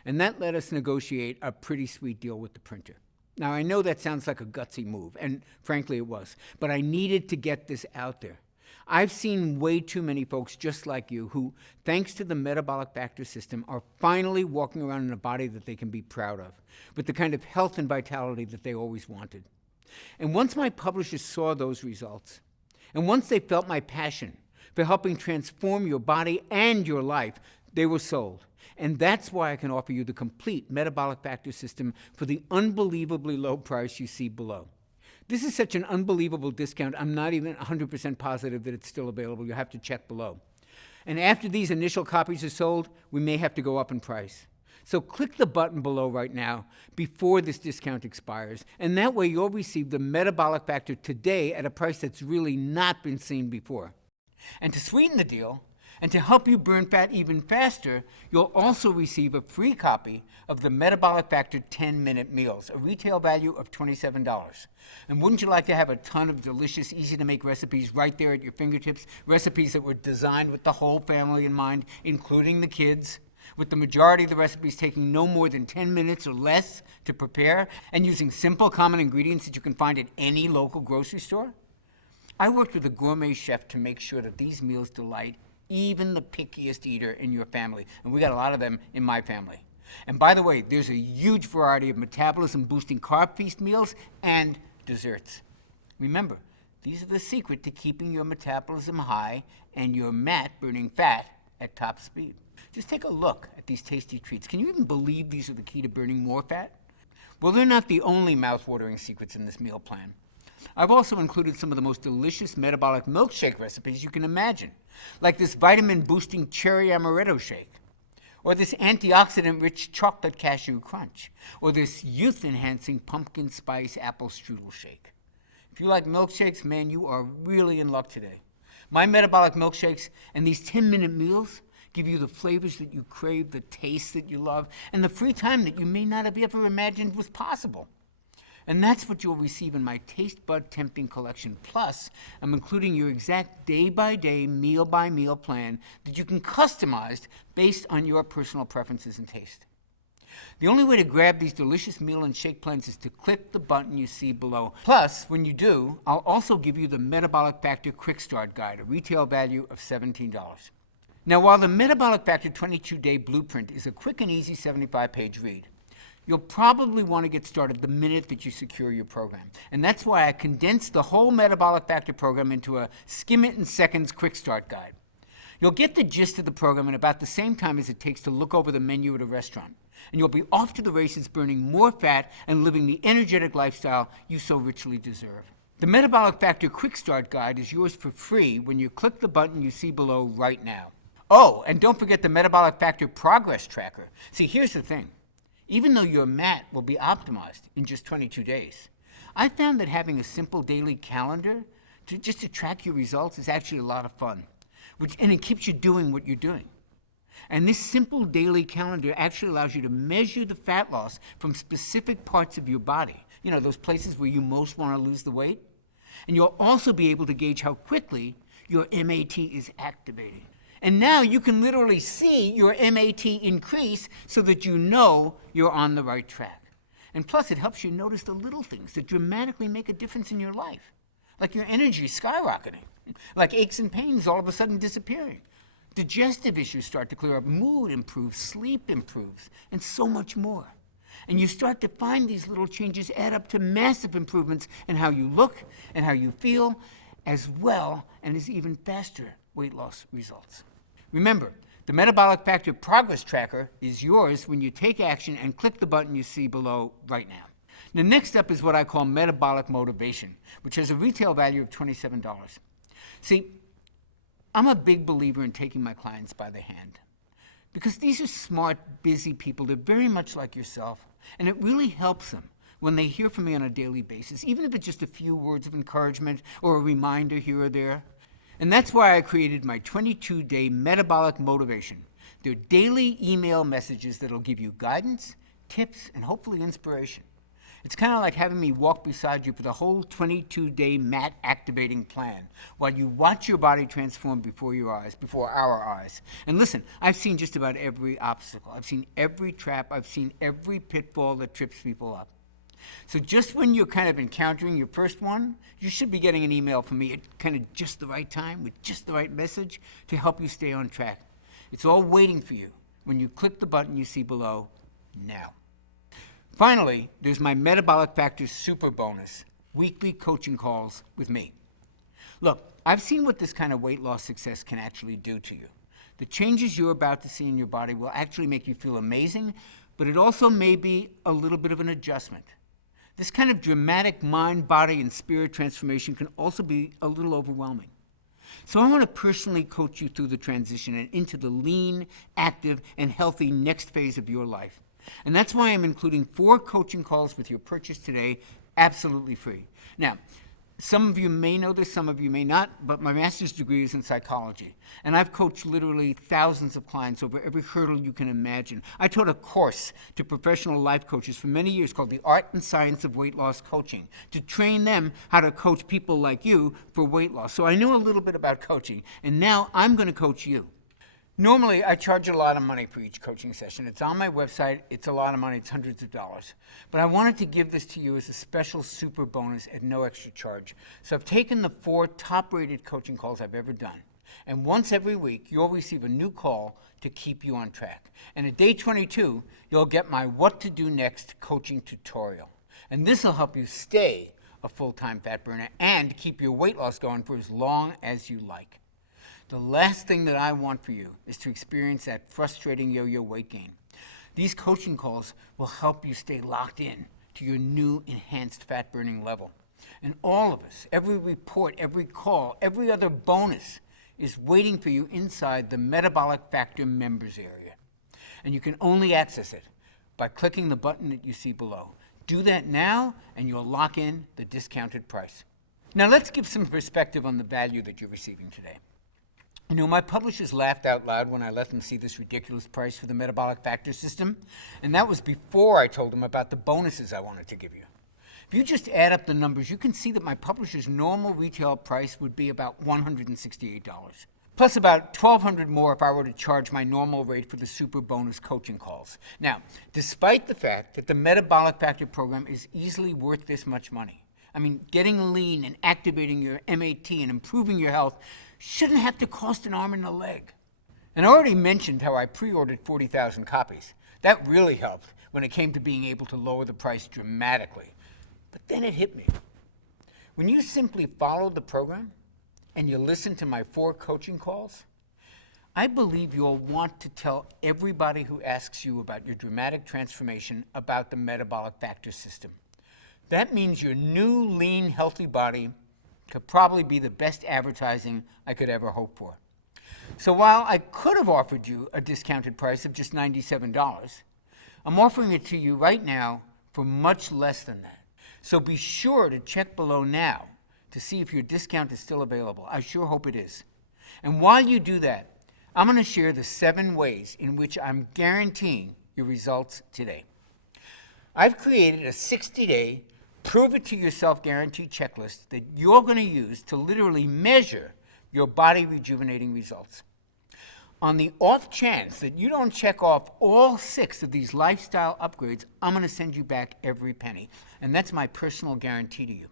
And that let us negotiate a pretty sweet deal with the printer. Now, I know that sounds like a gutsy move, and frankly it was, but I needed to get this out there. I've seen way too many folks just like you who, thanks to the Metabolic Factor system, are finally walking around in a body that they can be proud of, with the kind of health and vitality that they always wanted. And once my publishers saw those results, and once they felt my passion for helping transform your body and your life, they were sold. And that's why I can offer you the complete Metabolic Factor system for the unbelievably low price you see below. This is such an unbelievable discount, I'm not even 100% positive that it's still available. You'll have to check below. And after these initial copies are sold, we may have to go up in price. So click the button below right now before this discount expires, and that way you'll receive the Metabolic Factor today at a price that's really not been seen before. And to sweeten the deal, and to help you burn fat even faster, you'll also receive a free copy of the Metabolic Factor 10-Minute Meals, a retail value of $27. And wouldn't you like to have a ton of delicious, easy-to-make recipes right there at your fingertips, recipes that were designed with the whole family in mind, including the kids, with the majority of the recipes taking no more than 10 minutes or less to prepare, and using simple, common ingredients that you can find at any local grocery store? I worked with a gourmet chef to make sure that these meals delight even the pickiest eater in your family. And we got a lot of them in my family. And by the way, there's a huge variety of metabolism-boosting carb feast meals and desserts. Remember, these are the secret to keeping your metabolism high and your mat burning fat at top speed. Just take a look at these tasty treats. Can you even believe these are the key to burning more fat? Well, they're not the only mouth-watering secrets in this meal plan. I've also included some of the most delicious metabolic milkshake recipes you can imagine, like this vitamin-boosting cherry amaretto shake, or this antioxidant-rich chocolate cashew crunch, or this youth-enhancing pumpkin spice apple strudel shake. If you like milkshakes, man, you are really in luck today. My metabolic milkshakes and these 10-minute meals give you the flavors that you crave, the taste that you love, and the free time that you may not have ever imagined was possible. And that's what you'll receive in my Taste Bud Tempting Collection. Plus, I'm including your exact day-by-day, meal-by-meal plan that you can customize based on your personal preferences and taste. The only way to grab these delicious meal and shake plans is to click the button you see below. Plus, when you do, I'll also give you the Metabolic Factor Quick Start Guide, a retail value of $17. Now, while the Metabolic Factor 22-Day Blueprint is a quick and easy 75-page read, you'll probably want to get started the minute that you secure your program. And that's why I condensed the whole Metabolic Factor program into a skim-it-in-seconds quick start guide. You'll get the gist of the program in about the same time as it takes to look over the menu at a restaurant. And you'll be off to the races burning more fat and living the energetic lifestyle you so richly deserve. The Metabolic Factor Quick Start Guide is yours for free when you click the button you see below right now. Oh, and don't forget the Metabolic Factor Progress Tracker. See, here's the thing. Even though your MAT will be optimized in just 22 days, I found that having a simple daily calendar to track your results is actually a lot of fun, and it keeps you doing what you're doing. And this simple daily calendar actually allows you to measure the fat loss from specific parts of your body, those places where you most want to lose the weight. And you'll also be able to gauge how quickly your MAT is activating. And now you can literally see your MAT increase so that you know you're on the right track. And plus, it helps you notice the little things that dramatically make a difference in your life, like your energy skyrocketing, like aches and pains all of a sudden disappearing. Digestive issues start to clear up, mood improves, sleep improves, and so much more. And you start to find these little changes add up to massive improvements in how you look and how you feel, as well and as even faster weight loss results. Remember, the Metabolic Factor Progress Tracker is yours when you take action and click the button you see below right now. The next up is what I call Metabolic Motivation, which has a retail value of $27. See, I'm a big believer in taking my clients by the hand because these are smart, busy people. They're very much like yourself, and it really helps them when they hear from me on a daily basis, even if it's just a few words of encouragement or a reminder here or there. And that's why I created my 22-day Metabolic Motivation. They're daily email messages that'll give you guidance, tips, and hopefully inspiration. It's kind of like having me walk beside you for the whole 22-day MAT activating plan while you watch your body transform before our eyes. And listen, I've seen just about every obstacle. I've seen every trap. I've seen every pitfall that trips people up. So just when you're kind of encountering your first one, you should be getting an email from me at kind of just the right time with just the right message to help you stay on track. It's all waiting for you when you click the button you see below now. Finally, there's my Metabolic Factor Super Bonus, weekly coaching calls with me. Look, I've seen what this kind of weight loss success can actually do to you. The changes you're about to see in your body will actually make you feel amazing, but it also may be a little bit of an adjustment. This kind of dramatic mind, body, and spirit transformation can also be a little overwhelming. So I want to personally coach you through the transition and into the lean, active, and healthy next phase of your life. And that's why I'm including 4 coaching calls with your purchase today, absolutely free. Now, some of you may know this, some of you may not, but my master's degree is in psychology. And I've coached literally thousands of clients over every hurdle you can imagine. I taught a course to professional life coaches for many years called The Art and Science of Weight Loss Coaching to train them how to coach people like you for weight loss. So I know a little bit about coaching, and now I'm going to coach you. Normally, I charge a lot of money for each coaching session. It's on my website. It's a lot of money. It's hundreds of dollars. But I wanted to give this to you as a special super bonus at no extra charge. So I've taken the 4 top-rated coaching calls I've ever done. And once every week, you'll receive a new call to keep you on track. And at day 22, you'll get my What to Do Next coaching tutorial. And this will help you stay a full-time fat burner and keep your weight loss going for as long as you like. The last thing that I want for you is to experience that frustrating yo-yo weight gain. These coaching calls will help you stay locked in to your new enhanced fat burning level. And all of us, every report, every call, every other bonus is waiting for you inside the Metabolic Factor members area. And you can only access it by clicking the button that you see below. Do that now and you'll lock in the discounted price. Now let's give some perspective on the value that you're receiving today. You know, my publishers laughed out loud when I let them see this ridiculous price for the Metabolic Factor system, and that was before I told them about the bonuses I wanted to give you. If you just add up the numbers, you can see that my publisher's normal retail price would be about $168, plus about $1,200 more if I were to charge my normal rate for the super bonus coaching calls. Now, despite the fact that the Metabolic Factor program is easily worth this much money, I mean, getting lean and activating your MAT and improving your health shouldn't have to cost an arm and a leg. And I already mentioned how I pre-ordered 40,000 copies. That really helped when it came to being able to lower the price dramatically. But then it hit me. When you simply follow the program and you listen to my 4 coaching calls, I believe you'll want to tell everybody who asks you about your dramatic transformation about the Metabolic Factor system. That means your new, lean, healthy body could probably be the best advertising I could ever hope for. So while I could have offered you a discounted price of just $97, I'm offering it to you right now for much less than that. So be sure to check below now to see if your discount is still available. I sure hope it is. And while you do that, I'm going to share the 7 ways in which I'm guaranteeing your results today. I've created a 60-day prove-it-to-yourself guarantee checklist that you're going to use to literally measure your body rejuvenating results. On the off chance that you don't check off all 6 of these lifestyle upgrades, I'm going to send you back every penny. And that's my personal guarantee to you.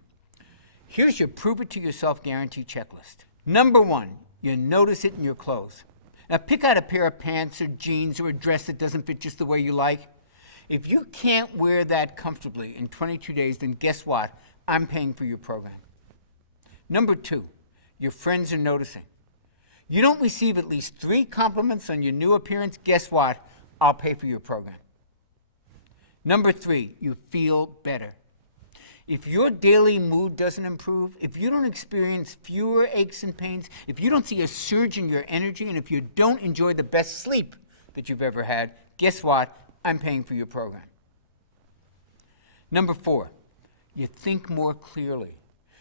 Here's your prove-it-to-yourself guarantee checklist. Number 1, you notice it in your clothes. Now pick out a pair of pants or jeans or a dress that doesn't fit just the way you like. If you can't wear that comfortably in 22 days, then guess what? I'm paying for your program. Number 2, your friends are noticing. You don't receive at least 3 compliments on your new appearance, guess what? I'll pay for your program. Number 3, you feel better. If your daily mood doesn't improve, if you don't experience fewer aches and pains, if you don't see a surge in your energy, and if you don't enjoy the best sleep that you've ever had, guess what? I'm paying for your program. Number 4, you think more clearly.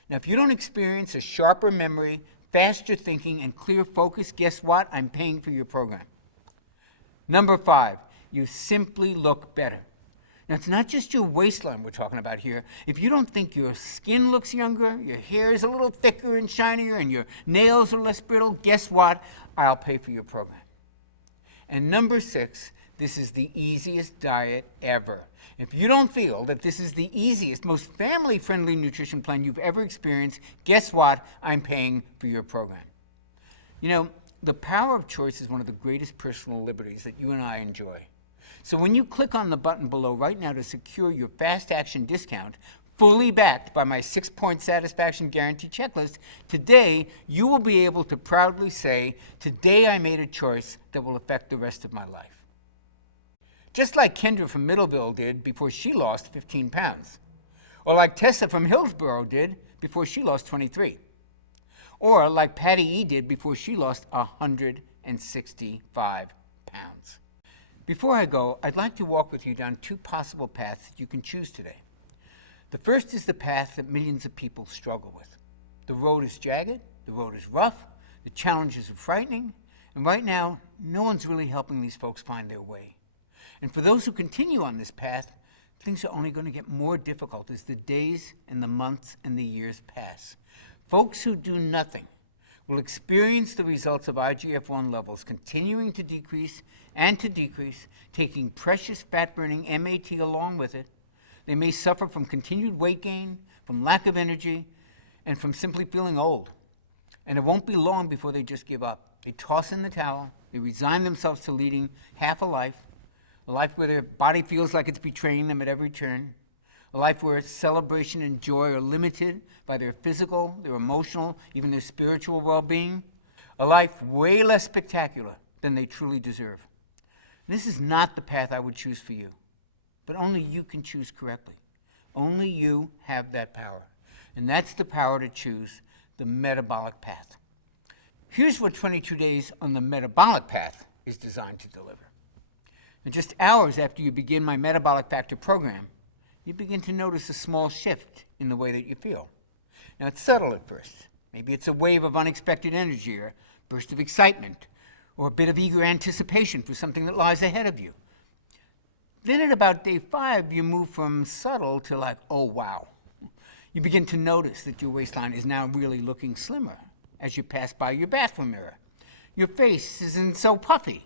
Now, if you don't experience a sharper memory, faster thinking, and clear focus, guess what? I'm paying for your program. Number 5, you simply look better. Now, it's not just your waistline we're talking about here. If you don't think your skin looks younger, your hair is a little thicker and shinier, and your nails are less brittle, guess what? I'll pay for your program. And number 6, this is the easiest diet ever. If you don't feel that this is the easiest, most family-friendly nutrition plan you've ever experienced, guess what? I'm paying for your program. You know, the power of choice is one of the greatest personal liberties that you and I enjoy. So when you click on the button below right now to secure your fast action discount, fully backed by my 6-point satisfaction guarantee checklist, today you will be able to proudly say, today I made a choice that will affect the rest of my life. Just like Kendra from Middleville did before she lost 15 pounds. Or like Tessa from Hillsborough did before she lost 23. Or like Patty E. did before she lost 165 pounds. Before I go, I'd like to walk with you down 2 possible paths that you can choose today. The first is the path that millions of people struggle with. The road is jagged, the road is rough, the challenges are frightening, and right now, no one's really helping these folks find their way. And for those who continue on this path, things are only going to get more difficult as the days and the months and the years pass. Folks who do nothing will experience the results of IGF-1 levels continuing to decrease, taking precious fat-burning MAT along with it. They may suffer from continued weight gain, from lack of energy, and from simply feeling old. And it won't be long before they just give up. They toss in the towel, they resign themselves to leading half a life where their body feels like it's betraying them at every turn, a life where celebration and joy are limited by their physical, their emotional, even their spiritual well-being, a life way less spectacular than they truly deserve. This is not the path I would choose for you, but only you can choose correctly. Only you have that power. And that's the power to choose the metabolic path. Here's what 22 days on the metabolic path is designed to deliver. And just hours after you begin my Metabolic Factor program, you begin to notice a small shift in the way that you feel. Now, it's subtle at first. Maybe it's a wave of unexpected energy or a burst of excitement or a bit of eager anticipation for something that lies ahead of you. Then at about day 5, you move from subtle to like, oh, wow. You begin to notice that your waistline is now really looking slimmer as you pass by your bathroom mirror. Your face isn't so puffy,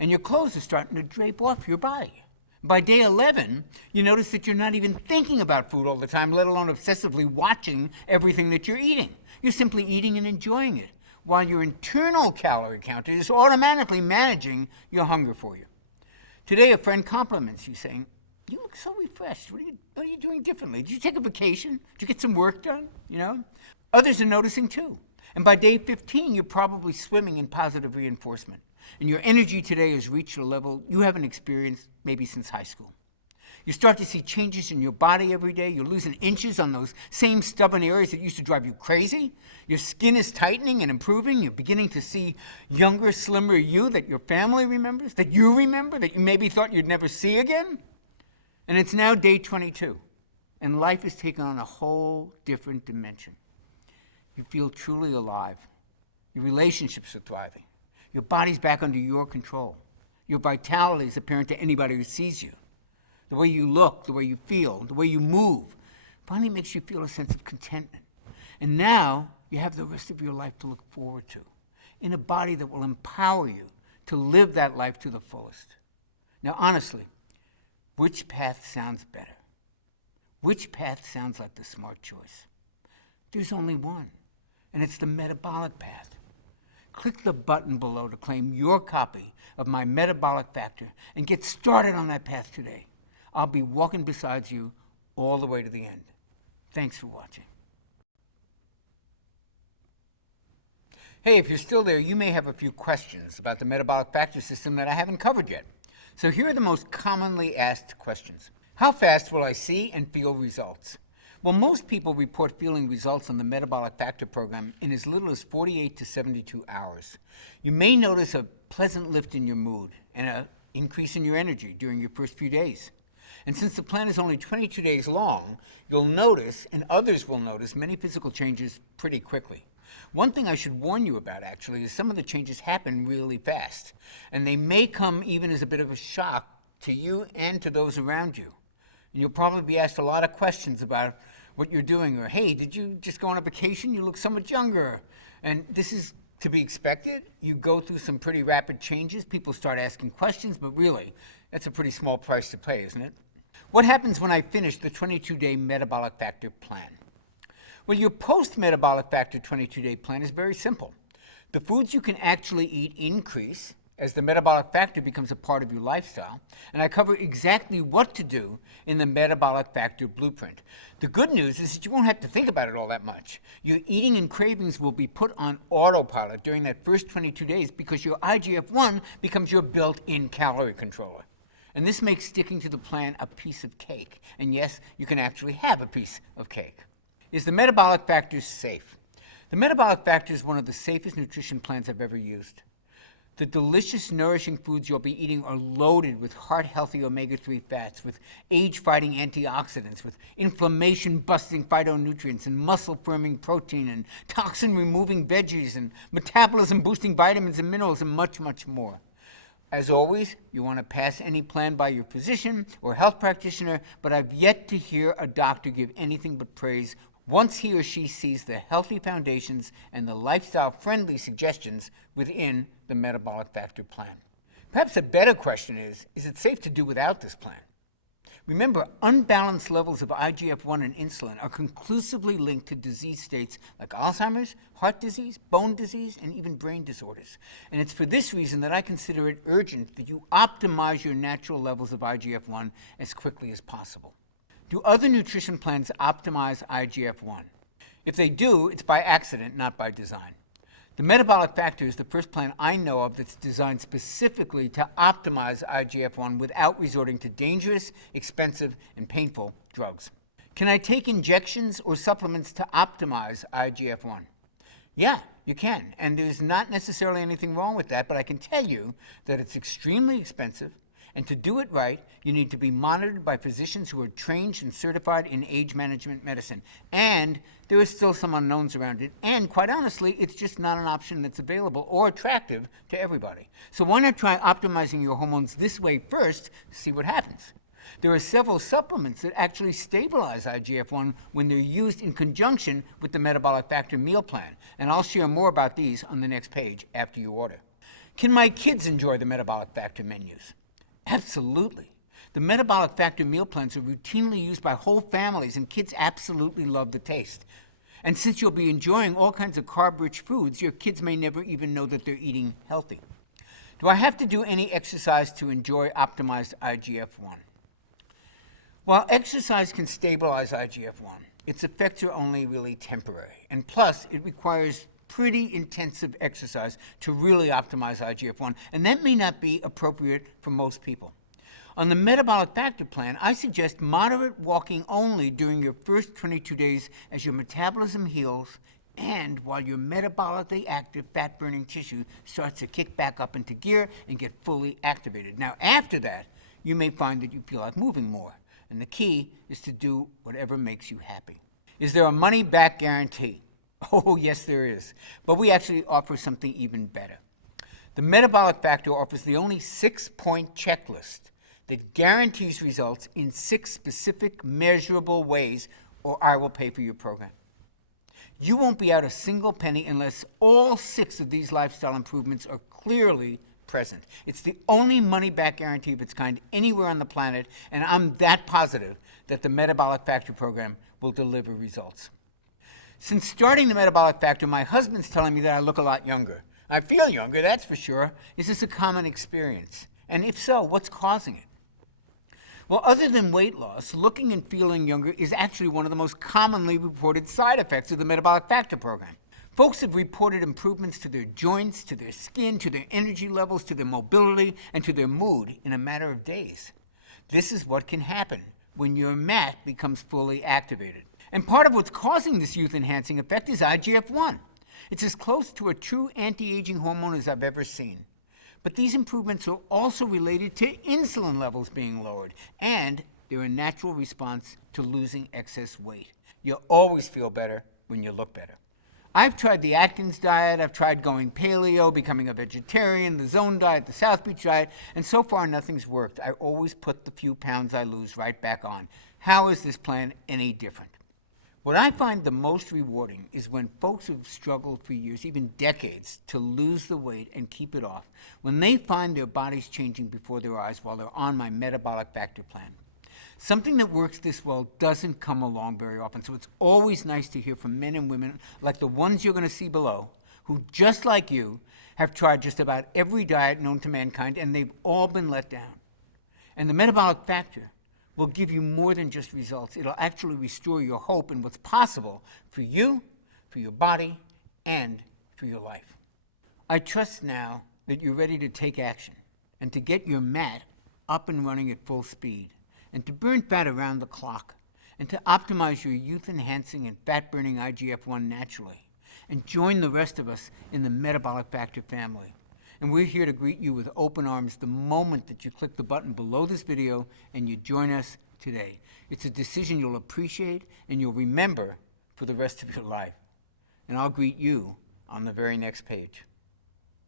and your clothes are starting to drape off your body. By day 11, you notice that you're not even thinking about food all the time, let alone obsessively watching everything that you're eating. You're simply eating and enjoying it, while your internal calorie counter is automatically managing your hunger for you. Today, a friend compliments you, saying, "You look so refreshed. What are you doing differently? Did you take a vacation? Did you get some work done?" Others are noticing too. And by day 15, you're probably swimming in positive reinforcement. And your energy today has reached a level you haven't experienced maybe since high school. You start to see changes in your body every day. You're losing inches on those same stubborn areas that used to drive you crazy. Your skin is tightening and improving. You're beginning to see younger, slimmer you that your family remembers, that you remember, that you maybe thought you'd never see again. And it's now day 22, and life has taken on a whole different dimension. You feel truly alive. Your relationships are thriving. Your body's back under your control. Your vitality is apparent to anybody who sees you. The way you look, the way you feel, the way you move finally makes you feel a sense of contentment. And now you have the rest of your life to look forward to, in a body that will empower you to live that life to the fullest. Now, honestly, which path sounds better? Which path sounds like the smart choice? There's only one, and it's the metabolic path. Click the button below to claim your copy of my Metabolic Factor and get started on that path today. I'll be walking beside you all the way to the end. Thanks for watching. Hey, if you're still there, you may have a few questions about the Metabolic Factor system that I haven't covered yet. So here are the most commonly asked questions. How fast will I see and feel results? Well, most people report feeling results on the Metabolic Factor program in as little as 48 to 72 hours. You may notice a pleasant lift in your mood and an increase in your energy during your first few days. And since the plan is only 22 days long, you'll notice, and others will notice, many physical changes pretty quickly. One thing I should warn you about, actually, is some of the changes happen really fast, and they may come even as a bit of a shock to you and to those around you. And you'll probably be asked a lot of questions about what you're doing, or, hey, did you just go on a vacation? You look so much younger. And this is to be expected. You go through some pretty rapid changes. People start asking questions, but really, that's a pretty small price to pay, isn't it? What happens when I finish the 22-day Metabolic Factor plan? Well, your post-Metabolic Factor 22-day plan is very simple. The foods you can actually eat increase as the Metabolic Factor becomes a part of your lifestyle, and I cover exactly what to do in the Metabolic Factor blueprint. The good news is that you won't have to think about it all that much. Your eating and cravings will be put on autopilot during that first 22 days because your IGF-1 becomes your built-in calorie controller. And this makes sticking to the plan a piece of cake. And yes, you can actually have a piece of cake. Is the Metabolic Factor safe? The Metabolic Factor is one of the safest nutrition plans I've ever used. The delicious, nourishing foods you'll be eating are loaded with heart-healthy omega-3 fats, with age-fighting antioxidants, with inflammation-busting phytonutrients, and muscle-firming protein, and toxin-removing veggies, and metabolism-boosting vitamins and minerals, and much, much more. As always, you want to pass any plan by your physician or health practitioner, but I've yet to hear a doctor give anything but praise once he or she sees the healthy foundations and the lifestyle-friendly suggestions within the Metabolic Factor plan. Perhaps a better question is it safe to do without this plan? Remember, unbalanced levels of IGF-1 and insulin are conclusively linked to disease states like Alzheimer's, heart disease, bone disease, and even brain disorders. And it's for this reason that I consider it urgent that you optimize your natural levels of IGF-1 as quickly as possible. Do other nutrition plans optimize IGF-1? If they do, it's by accident, not by design. The Metabolic Factor is the first plan I know of that's designed specifically to optimize IGF-1 without resorting to dangerous, expensive, and painful drugs. Can I take injections or supplements to optimize IGF-1? Yeah, you can, and there's not necessarily anything wrong with that, but I can tell you that it's extremely expensive, and to do it right, you need to be monitored by physicians who are trained and certified in age management medicine. And there are still some unknowns around it, and quite honestly, it's just not an option that's available or attractive to everybody. So why not try optimizing your hormones this way first to see what happens? There are several supplements that actually stabilize IGF-1 when they're used in conjunction with the Metabolic Factor meal plan, and I'll share more about these on the next page after you order. Can my kids enjoy the Metabolic Factor menus? Absolutely. The Metabolic Factor meal plans are routinely used by whole families, and kids absolutely love the taste. And since you'll be enjoying all kinds of carb-rich foods, your kids may never even know that they're eating healthy. Do I have to do any exercise to enjoy optimized IGF-1? While exercise can stabilize IGF-1, its effects are only really temporary. And plus, it requires pretty intensive exercise to really optimize IGF-1, and that may not be appropriate for most people. On the Metabolic Factor plan, I suggest moderate walking only during your first 22 days as your metabolism heals and while your metabolically active fat-burning tissue starts to kick back up into gear and get fully activated. Now, after that, you may find that you feel like moving more. And the key is to do whatever makes you happy. Is there a money-back guarantee? Oh, yes, there is. But we actually offer something even better. The Metabolic Factor offers the only 6-point checklist that guarantees results in 6 specific measurable ways, or I will pay for your program. You won't be out a single penny unless all 6 of these lifestyle improvements are clearly present. It's the only money-back guarantee of its kind anywhere on the planet, and I'm that positive that the Metabolic Factor program will deliver results. Since starting the Metabolic Factor, my husband's telling me that I look a lot younger. I feel younger, that's for sure. Is this a common experience? And if so, what's causing it? Well, other than weight loss, looking and feeling younger is actually one of the most commonly reported side effects of the Metabolic Factor program. Folks have reported improvements to their joints, to their skin, to their energy levels, to their mobility, and to their mood in a matter of days. This is what can happen when your MAT becomes fully activated. And part of what's causing this youth-enhancing effect is IGF-1. It's as close to a true anti-aging hormone as I've ever seen. But these improvements are also related to insulin levels being lowered, and they're a natural response to losing excess weight. You'll always feel better when you look better. I've tried the Atkins diet, I've tried going paleo, becoming a vegetarian, the Zone diet, the South Beach diet, and so far nothing's worked. I always put the few pounds I lose right back on. How is this plan any different? What I find the most rewarding is when folks who've struggled for years, even decades, to lose the weight and keep it off, when they find their bodies changing before their eyes while they're on my Metabolic Factor plan. Something that works this well doesn't come along very often, so it's always nice to hear from men and women like the ones you're going to see below, who, just like you, have tried just about every diet known to mankind, and they've all been let down. And the Metabolic Factor will give you more than just results. It'll actually restore your hope in what's possible for you, for your body, and for your life. I trust now that you're ready to take action and to get your MAT up and running at full speed, and to burn fat around the clock, and to optimize your youth-enhancing and fat-burning IGF-1 naturally, and join the rest of us in the Metabolic Factor family. And we're here to greet you with open arms the moment that you click the button below this video and you join us today. It's a decision you'll appreciate and you'll remember for the rest of your life. And I'll greet you on the very next page.